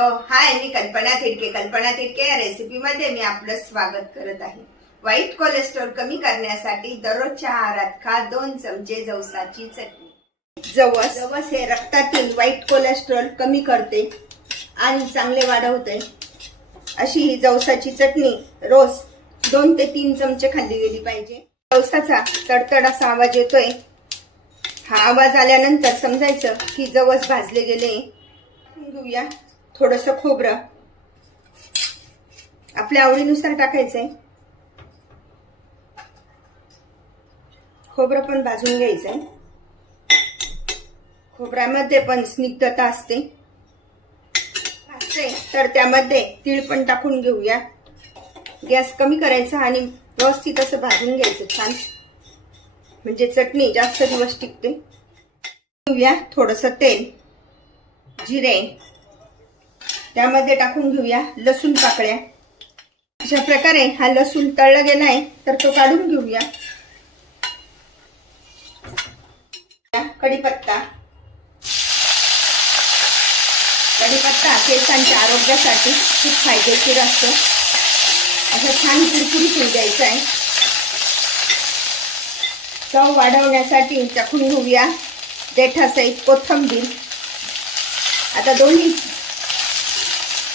हाय, मी कल्पना तिडके. कल्पना तिडके या रेसिपीमध्ये मी आपलं स्वागत करत आहे. वाईट कोलेस्ट्रॉल कमी करण्यासाठी दररोजच्या आहारात खा 2 चमचे जवसाची चटणी. जवस हे रक्तातील वाईट कोलेस्ट्रॉल कमी करते आणि चांगले वाढवते. अशी ही जवसाची चटणी रोज 2 ते 3 चमचे खाल्ली गेली पाहिजे. जवसाचा तडतड असा आवाज येतोय. हा आवाज आल्यानंतर समजायचं की जवस भाजले गेले. घेऊया थोडंसं खोबरं, आपल्या आवडीनुसार टाकायचंय. खोबरं पण भाजून घ्यायचंय. खोबऱ्यामध्ये पण स्निग्धता असते, तर त्यामध्ये तीळ पण टाकून घेऊया. गॅस कमी करायचा आणि व्यवस्थित असं भाजून घ्यायचं छान, म्हणजे चटणी जास्त दिवस टिकते. घेऊया थोडंसं तेल, जिरे, त्यामध्ये टाकून घेऊया लसूण पाकळ्या. अशा प्रकारे हा लसूण तळला गेलाय तर तो काढून घेऊया. कढीपत्ता केसांच्या आरोग्यासाठी खूप फायदेशीर असतो. असं छान कुरकुरीत होऊ द्यायचं आहे. चव वाढवण्यासाठी टाकून घेऊया देठासहित कोथिंबीर. आता दोन्ही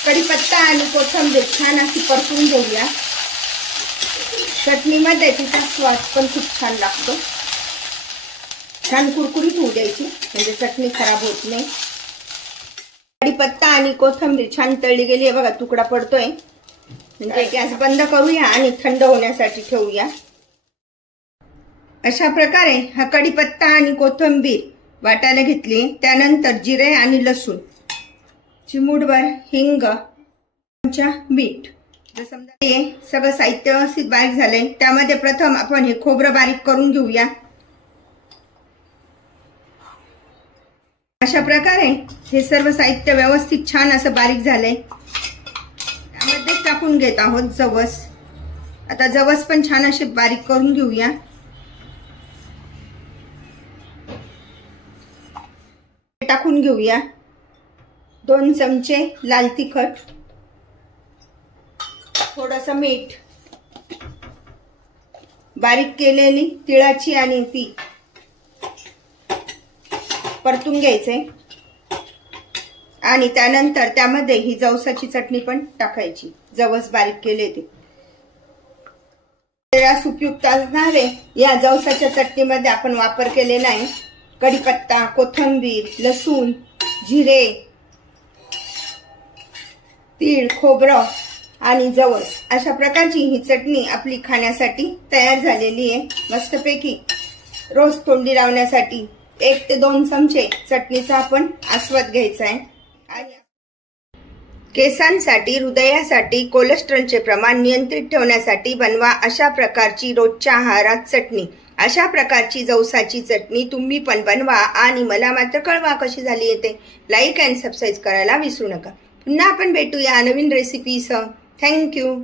कढीपत्ता आणि कोथिंबीर छान अशी परतून घेऊया. चटणीमध्ये तिचा स्वाद पण खूप छान लागतो. छान कुरकुरीत होऊ द्यायची, म्हणजे चटणी खराब होत नाही. कढीपत्ता आणि कोथिंबीर छान तळली गेली आहे बघा, तुकडा पडतोय. म्हणजे गॅस बंद करूया आणि थंड होण्यासाठी ठेवूया. अशा प्रकारे हा कढीपत्ता आणि कोथिंबीर वाटायला घेतली. त्यानंतर जिरे आणि लसूण, चिमूटभर हिंग, चमचा मीठ. समजा हे सगळं साहित्य व्यवस्थित बारीक झालंय. त्यामध्ये प्रथम आपण हे खोबरं बारीक करून घेऊया. अशा प्रकारे हे सर्व साहित्य व्यवस्थित छान असं बारीक झालंय. त्यामध्ये टाकून घेत आहोत जवस. आता जवस पण छान असे बारीक करून घेऊया. टाकून घेऊया 2 चमचे लाल तिखट, थोडंसं मीठ, बारीक केलेली तिळाची आणि ती परतून घ्यायचे. आणि त्यानंतर त्यामध्ये ही जवसाची चटणी पण टाकायची. जवस बारीक केले ते शरीरास उपयुक्त असणारे या जवसाच्या चटणीमध्ये आपण वापर केलेला आहे. कढीपत्ता, कोथिंबीर, लसूण, जिरे, तीळ, खोबरं आणि जवस. अशा प्रकारची ही चटणी आपली खाण्यासाठी तयार झालेली आहे. मस्तपैकी रोज तोंडी लावण्यासाठी 1 ते 2 चमचे चटणीचा आपण आस्वाद घ्यायचा आहे. आणि केसांसाठी, हृदयासाठी, कोलेस्ट्रॉलचे प्रमाण नियंत्रित ठेवण्यासाठी बनवा अशा प्रकारची रोजच्या आहारात चटणी. अशा प्रकारची जवसाची चटणी तुम्ही पण बनवा आणि मला मात्र कळवा कशी झाली येते. लाईक अँड सबस्क्राईब करायला विसरू नका. पुन्हा आपण भेटूया नवीन रेसिपीसह. थँक्यू.